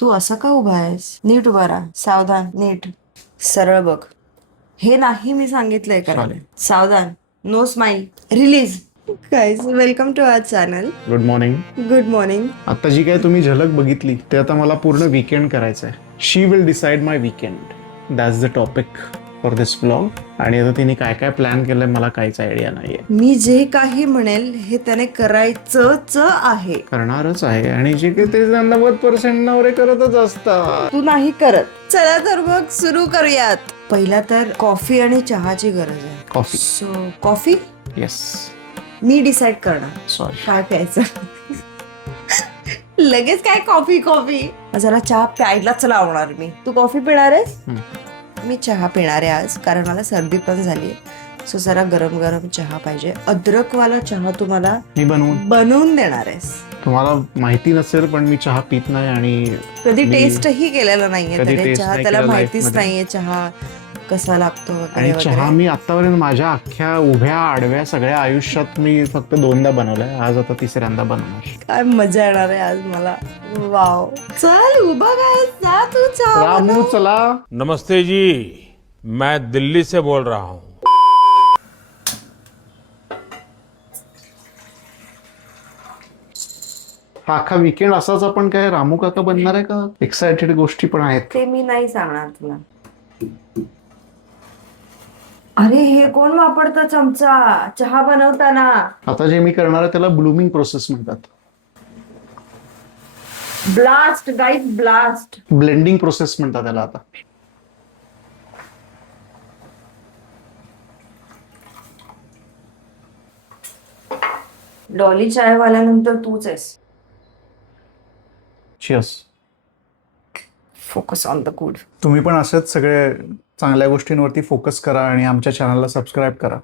तू असा का उभा आहेस? नीट उभा राहा, सावधान, नीट सरळ बघ. हे नाही मी सांगितलंय का? Sorry. सावधान, no smile, release. Guys, welcome to our channel. Good morning. Good morning. आता जी काय तुम्ही झलक बघितली ते आता मला पूर्ण वीकेंड करायचं आहे. She will decide my weekend. That's the topic for this blog. आणि आता तिने काय काय प्लॅन केलंय मला काहीच आयडिया नाहीये. मी जे काही म्हणेल हे त्याने करायचंच आहे. करणारच आहे आणि जे काही ते 90% नवरे करतच असतात. तू नाही करत. चला तर मग सुरू करूयात. पहिला तर कॉफी आणि चहाची गरज आहे. Coffee. So coffee yes. Me decide करणार सॉरी. काय प्यायचं. लगेच काय कॉफी कॉफी. जरा चहा प्यायलाच लावणार मी. तू कॉफी पिणार आहेस? मी चहा पिणार आहे आज, कारण मला सर्दी पण झाली. सो जरा गरम गरम चहा पाहिजे. अद्रकवाला चहा तुम्हाला मी बनवून देणार आहेस. तुम्हाला माहिती नसेल पण मी चहा पित नाही आणि कधी मी टेस्टही केलेला नाहीये कधी त्याने taste चहा. नाही त्याला केला माहितीच life मध्ये. नाहीये चहा कसा लागतो वगैरे आणि वगैरे. चहा मी आतापर्यंत माझ्या अख्ख्या उभ्या आडव्या सगळ्या आयुष्यात मी फक्त 2दा बनवलाय. आज आता 3ऱ्यांदा बनवणार. काय मजा येणार आहे आज मला. वाव. चल उभा काय जा तू चहा रामू बनव. चला. नमस्ते जी, मैं दिल्ली से बोल रहा हूँ. हा अख्खा वीकेंड असाच आपण काय रामू काका बनणार आहे का? एक्सायटेड गोष्टी पण आहेत. ते मी नाही सांगणार तुला. अरे हे कोण वापरतं चमचा चहा बनवताना? आता जे मी करणार आहे त्याला ब्लूमिंग प्रोसेस म्हणतात. Blast guys, blast. Blending process म्हणतात त्याला. आता डॉली चायवाल्यानंतर तूच आहेस. Cheers. Focus on the good. तुम्ही पण असेच सगळे चांगल्या गोष्टींवरती फोकस करा आणि आमच्या चॅनलला सबस्क्राईब करा.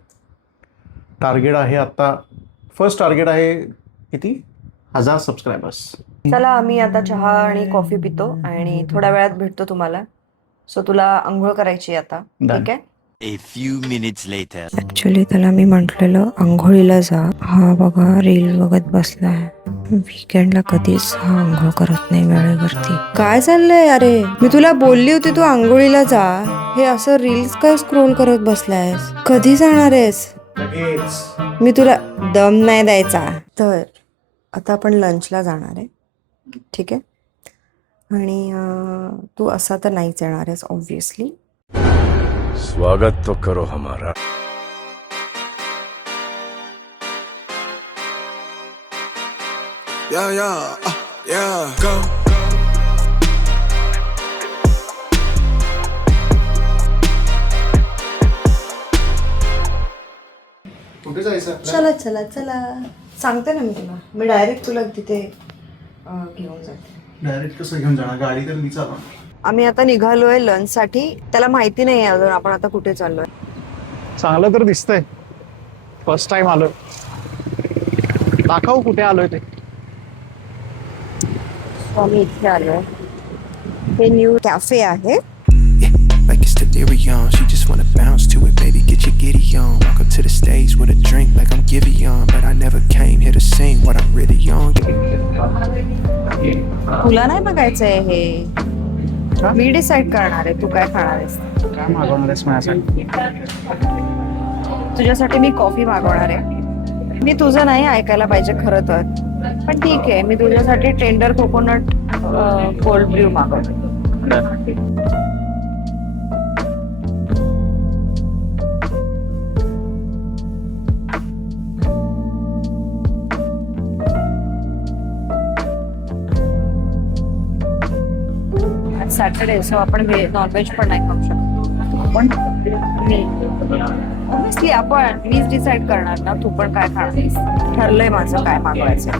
टार्गेट आहे आता, फर्स्ट टार्गेट आहे किती? 1000 सबस्क्रायबर्स. चला आम्ही आता चहा आणि कॉफी पितो आणि थोड्या वेळात भेटतो तुम्हाला. सो तुला आंघोळ करायची आता, ठीक आहे? A few minutes later. Actually त्याला मी म्हटलेलं आंघोळीला जा. हा बघा रील बघत बसलाय. वीकेंडला कधीच हा आंघोळ करत नाही वेळेवरती. काय चाललंय? अरे मी तुला बोलली होती तू आंघोळीला जा. हे असं रील्स काय स्क्रोल करत बसलायस? कधी जाणार आहेस? मी तुला दम नाही द्यायचा. तर आता आपण लंचला जाणार आहे, ठीक आहे? आणि तू असा तर नाहीच येणार आहेस ऑब्व्हियसली. स्वागत तो करो हमारा. Yeah, yeah, yeah, go. कुठे जायचं? चला चला चला, सांगते ना मी तुला. मी डायरेक्ट तुला तिथे घेऊन जाते. डायरेक्ट कसं घेऊन जाणार? गाडी तर मी चालवणार. आम्ही आता निघालोय लंच साठी. त्याला माहिती नाही अजून आपण आता कुठे चाललोय. चांगलं तर दिसतंय. फर्स्ट टाइम आलोय. दाखव कुठे आलोय ते. आम्ही इथे आलोय. हे न्यू कॅफे आहे. Like it's delirium, she just wanna bounce to it, baby, get your giddy on. Walk up to the stage with a drink like I'm Giveon, but I never came here to sing what I'm really on. तुला नाही बघायचंय हे. Me decide करणार आहे तू काय खाणार आहेस. काय मागवणार आहेस माझ्यासाठी? तुझ्यासाठी मी कॉफी मागवणार आहे. मी तुझं नाही ऐकायला पाहिजे खरं तर, पण ठीक आहे. मी तुझ्यासाठी टेंडर कोकोनट कोल्ड ब्र्यू मागवते. सॅटर्डे सो आपण नॉनव्हेज पण नाही खाऊ शकतो. पण ऑब्विसली आपण मीच डिसाइड करणार ना तू पण काय खाणार आहेस. ठरलंय माझं काय मागवायचं.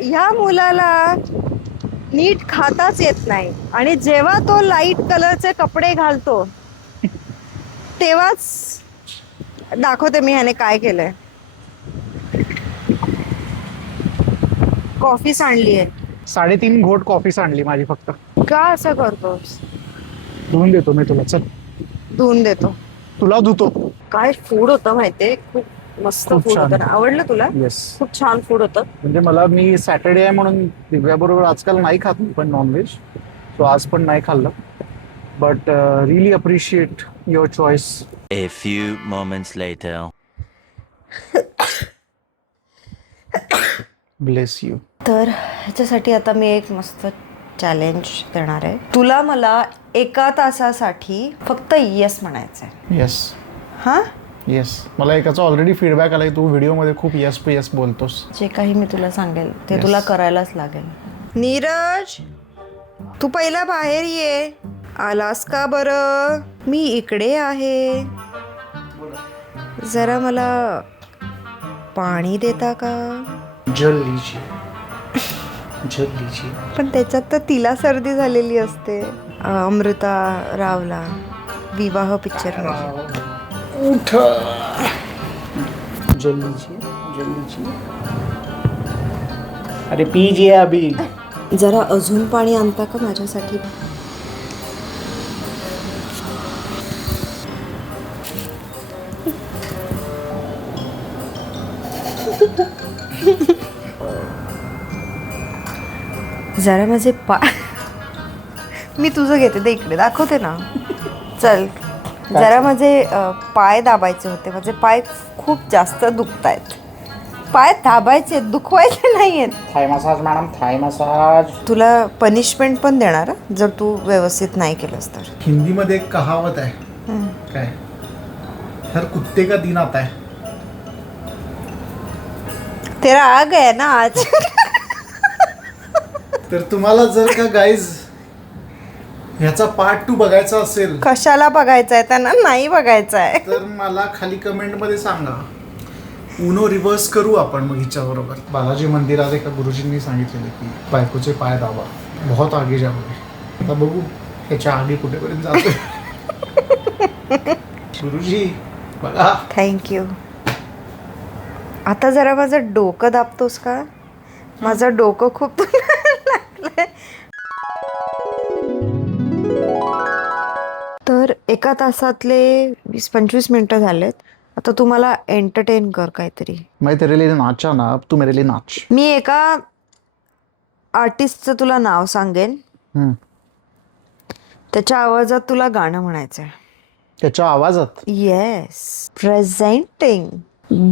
ह्या मुलाला नीट खाताच येत नाही आणि जेव्हा तो लाईट कलरचे कपडे घालतो तेव्हाच दाखवते मी ह्याने काय केलंय. कॉफी सांडली आहे. 3.5 घोट कॉफी सांडली माझी फक्त. का असं करतोस? धुवून देतो मी तुला. चल धुवून देतो. तुला धुतो. काय फूड होतं माहितीये, खूप मस्त खूप फूड छान. होतं ना. आवडलं तुला? येस, खूप छान फूड होतं. म्हणजे मला मी सॅटर्डे आहे म्हणून दिव्याबरोबर आजकाल नाही खात मी पण नॉनव्हेज, सो आज पण नाही खाल्लं. But really appreciate your choice. A few moments later. Bless you. तर ह्याच्यासाठी आता मी एक मस्त चॅलेंज देणार आहे तुला. मला 1 तासासाठी फक्त येस म्हणायचं आहे. येस हां, येस. मला एकाचा ऑलरेडी फीडबॅक आलाय, तू व्हिडिओमध्ये खूप येस येस बोलतोस. जे काही मी तुला सांगेल ते Yes. तुला करायलाच लागेल. नीरज, तू पहिला बाहेर ये. आलास का बरं? मी इकडे आहे. जरा मला पाणी देता का? जल लीजिए, जल लीजिए. पण त्याच्यात तर तिला सर्दी झालेली असते. अमृता रावला विवाह पिक्चर. उठ. जल लीजिए, जल लीजिए. अरे पीजिए अभी. जरा अजून पाणी आणता का माझ्यासाठी? जरा माझे मी तुझं घेते ते इकडे दाखवते ना. चल, जरा माझे पाय दाबायचे होते. माझे पाय खूप जास्त दुखतायत. पाय दाबायचे, दुखवायचे नाहीयेत. थाय मसाज मॅडम, थाय मसाज. तुला पनिशमेंट पण देणार हं, जर तू व्यवस्थित नाही केलंस तर. हिंदीमध्ये एक कहावत आहे, काय, हर कुत्ते का दिन आता है. तेरा आ गया ना आज. तर तुम्हाला जर का गाईज ह्याचा पार्ट 2 बघायचा असेल कशाला बघायचंय? त्यांना नाही बघायचंय. तर मला खाली कमेंट मध्ये सांगा. उनो रिव्हर्स करू आपण मग हिच्याबरोबर. बालाजी मंदिरात एका गुरुजींनी सांगितलेलं की बायकोचे पाय दाबा, बहुत आगे जाओगे. आता बघू ह्याच्या आगे कुठेपर्यंत जातो. गुरुजी बघा. थँक्यू. आता जरा माझं डोकं दाबतोस का? माझं डोकं खूप लागलंय. तर 1 तासातले 20-25 मिनिटं झालेत. आता तू मला एंटरटेन कर काहीतरी. मैं तेरे लिए नाचा ना, अब तू मेरे लिए नाच. मी एका आर्टिस्टचं तुला नाव सांगेन. त्याच्या आवाजात तुला गाणं म्हणायचंय. त्याच्या आवाजात. Yes. Presenting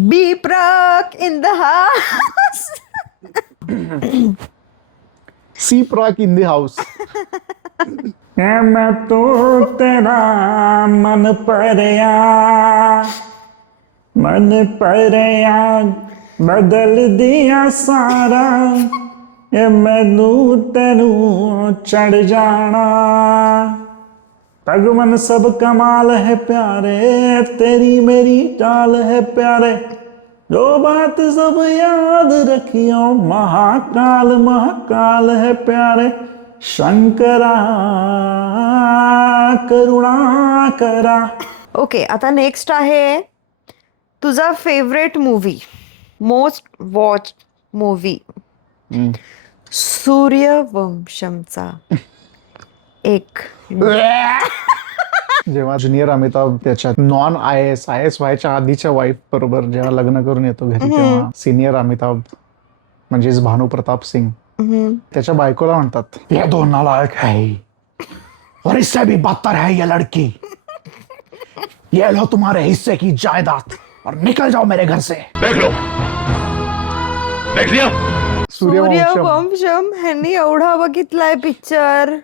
B Praak in the house. C Praak in the house. मैं तो तेरा मन परया बदल दिया सारा ये मैनू तेनू चढ़ जाना भगवन सब कमाल है प्यारे तेरी मेरी चाल है प्यारे जो बात सब याद रखियो महाकाल महाकाल है प्यारे शंकरा करुणा करा. ओके, आता नेक्स्ट आहे तुझा favourite movie, most watch movie. सूर्यवंशमचा एक. जेव्हा ज्युनियर अमिताभ त्याच्या नॉन IAS व्हायच्या आधीच्या वाईफ बरोबर जेव्हा लग्न करून येतो घरी, तेव्हा सिनियर अमिताभ म्हणजेच भानुप्रताप सिंग त्याच्या बायकोला म्हणतात, ये दो नालायक है और इससे भी बदतर है ये लड़की, ये लो तुम्हारे हिस्से की जायदाद और निकल जाओ मेरे घर से. देख लो, देख लिया. सूर्यवंशम. सूर्यवंशम ह्यांनी एवढा बघितलाय पिक्चर.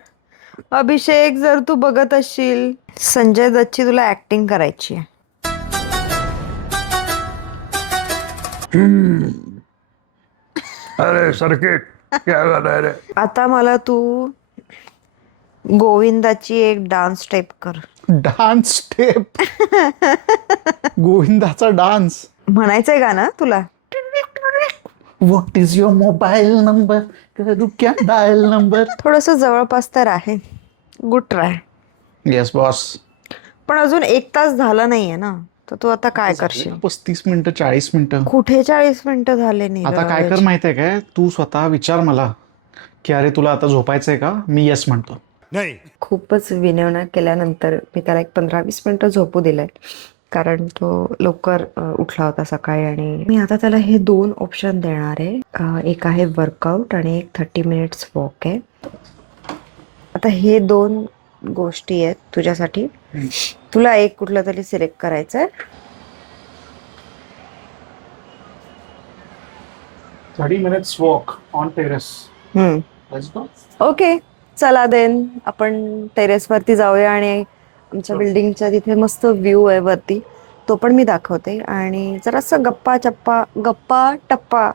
अभिषेक, जर तू बघत असशील, संजय दत्तची तुला ऍक्टिंग करायची आहे. अरे सर्किट क्या कर रहे रे. आता मला तू गोविंदाची एक डान्स स्टेप कर. Dance step. गोविंदाचा डान्स म्हणायचंय गाणं तुला? What is your mobile number, करू क्या डायल नंबर. थोडस जवळपास तर आहे. Good try. Yes boss. पण अजून 1 तास झाला नाहीये ना, तर तू आता काय करशील? 35 मिनिटं 40 मिनिटं. कुठे 40 मिनिटं झाले नाही. आता काय कर माहितीये काय, तू स्वतः विचार मला की अरे तुला आता झोपायचंय का, मी येस म्हणतो. नहीं. खूपच विनवणा केल्यानंतर मी त्याला एक 15-20 मिनिटं झोपू दिलंय. कारण तो लवकर उठला होता सकाळी. आणि मी आता त्याला हे 2 ऑप्शन देणार आहे. एक आहे वर्कआउट आणि एक 30 मिनिट्स वॉक आहे. आता हे 2 गोष्टी आहेत तुझ्यासाठी. तुला एक कुठलं तरी सिलेक्ट करायचं आहे. 30 minutes walk on terrace. Let's go. Okay, चला देन आपण टेरेस वरती जाऊया आणि आमच्या बिल्डिंगच्या तिथे मस्त व्ह्यू आहे वरती, तो पण मी दाखवते. आणि जरासं गप्पा टप्पा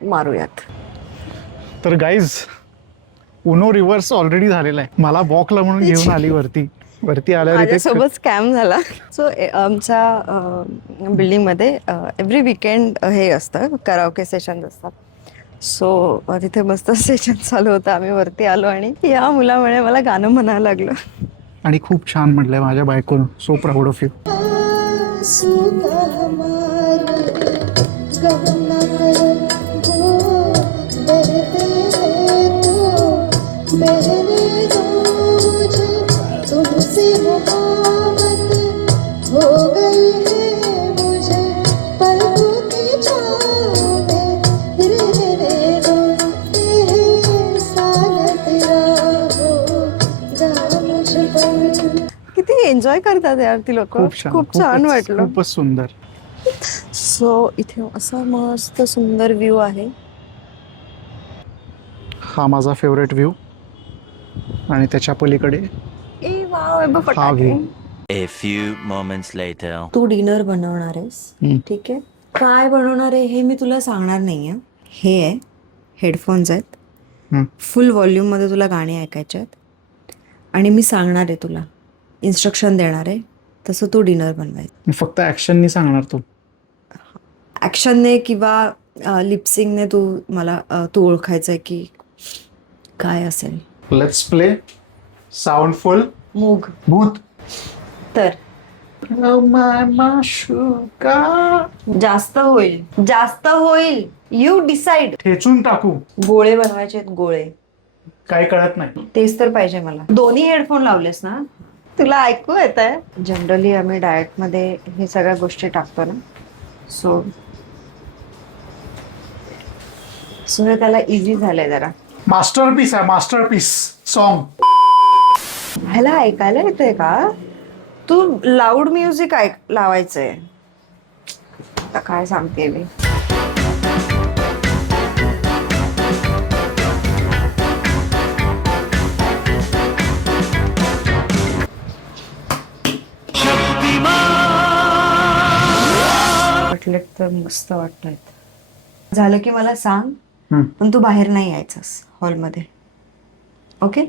मारूयात. तर गाईज, उनो रिव्हर्स ऑलरेडी झालेला आहे. मला वॉकला म्हणून घेऊन आली वरती आल्यावर इथे माझ्यासोबत स्कॅम झाला. सो आमच्या बिल्डिंगमध्ये एव्हरी विकेंड हे असतं, कराओके सेशन असतात. सो तिथे मस्त सेशन चालू होतं. आम्ही वरती आलो आणि या मुलामुळे मला गाणं म्हणायला लागलं. आणि खूप छान म्हटलंय माझ्या बायकोनं. So proud of you. किती एन्जॉय करतात यार ती लोक. खूप छान वाटलं. खूपच सुंदर. सो इथे असा मस्त सुंदर व्ह्यू आहे. हा माझा फेवरेट व्ह्यू. आणि त्याच्या पलीकडे हा view. A few moments later. तू डिनर बनवणार आहेस, ठीक आहे. काय बनवणार आहे हे मी तुला सांगणार नाहीये. हे आहे, हेडफोन्स आहेत, फुल व्हॉल्यूम मध्ये तुला गाणी ऐकायचे आहेत. आणि मी सांगणार आहे तुला, इन्स्ट्रक्शन देणार आहे, तसं तू डिनर बनवायचं. फक्त ऍक्शननी सांगणार तू. ऍक्शनने किंवा लिपसिंगने तू मला तू ओळखायचं आहे की काय असेल. Let's play. साऊंडफुल. मूग. भूत. तर जास्त होईल. You decide. ठेचून टाकू. गोळे बनवायचे आहेत, गोळे. काय कळत नाही. तेच तर पाहिजे मला. दोन्ही हेडफोन लावलेस ना, तुला ऐकू येत आहे. जनरली आम्ही डाएट मध्ये हे सगळ्या गोष्टी टाकतो ना, सो हे त्याला इझी झालंय जरा. मास्टरपीस आहे, मास्टरपीस सॉन्ग. ह्याला ऐकायला येतंय का? तू लाऊड म्युझिक लावायचंय. आता काय सांगते मी. कटलेट तर मस्त वाटतायत. झालं की मला सांग, पण तू बाहेर नाही यायचंस हॉलमध्ये, ओके?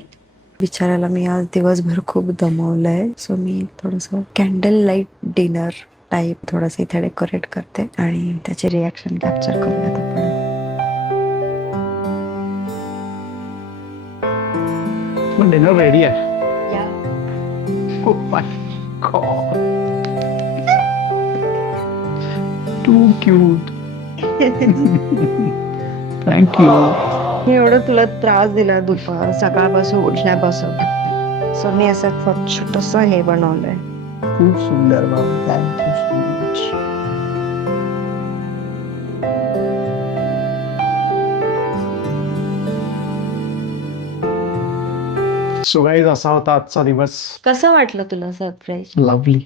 बिचारायला मी आज दिवसभर खूप दमवलंय. सो मी थोडंसं कॅन्डल लाईट डिनर टाईप थोडंसं इथे डेकोरेट करते आणि त्याचे रिॲक्शन कॅप्चर करूयात आपण. डिनर रेडी आहे. Oh my God. Too cute. Thank you. मी एवढं तुला त्रास दिला दुपार सकाळपासून उठल्यापासून, सो मी असं छोटस हे बनवलंय. खूप सुंदर बाबा. Thank you so much. So guys, असा होता आजचा दिवस. कसं वाटलं तुला surprise? Lovely.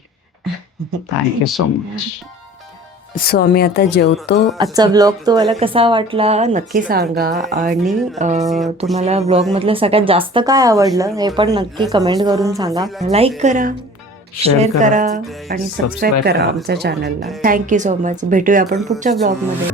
Thank you so much. So आम्ही आता जेवतो. आजचा ब्लॉग तुम्हाला कसा वाटला नक्की सांगा. आणि तुम्हाला ब्लॉगमधलं सगळ्यात जास्त काय आवडलं हे पण नक्की कमेंट करून सांगा. लाईक करा, शेअर करा आणि सबस्क्राईब करा आमच्या चॅनलला. Thank you so much. भेटूया आपण पुढच्या ब्लॉगमध्ये.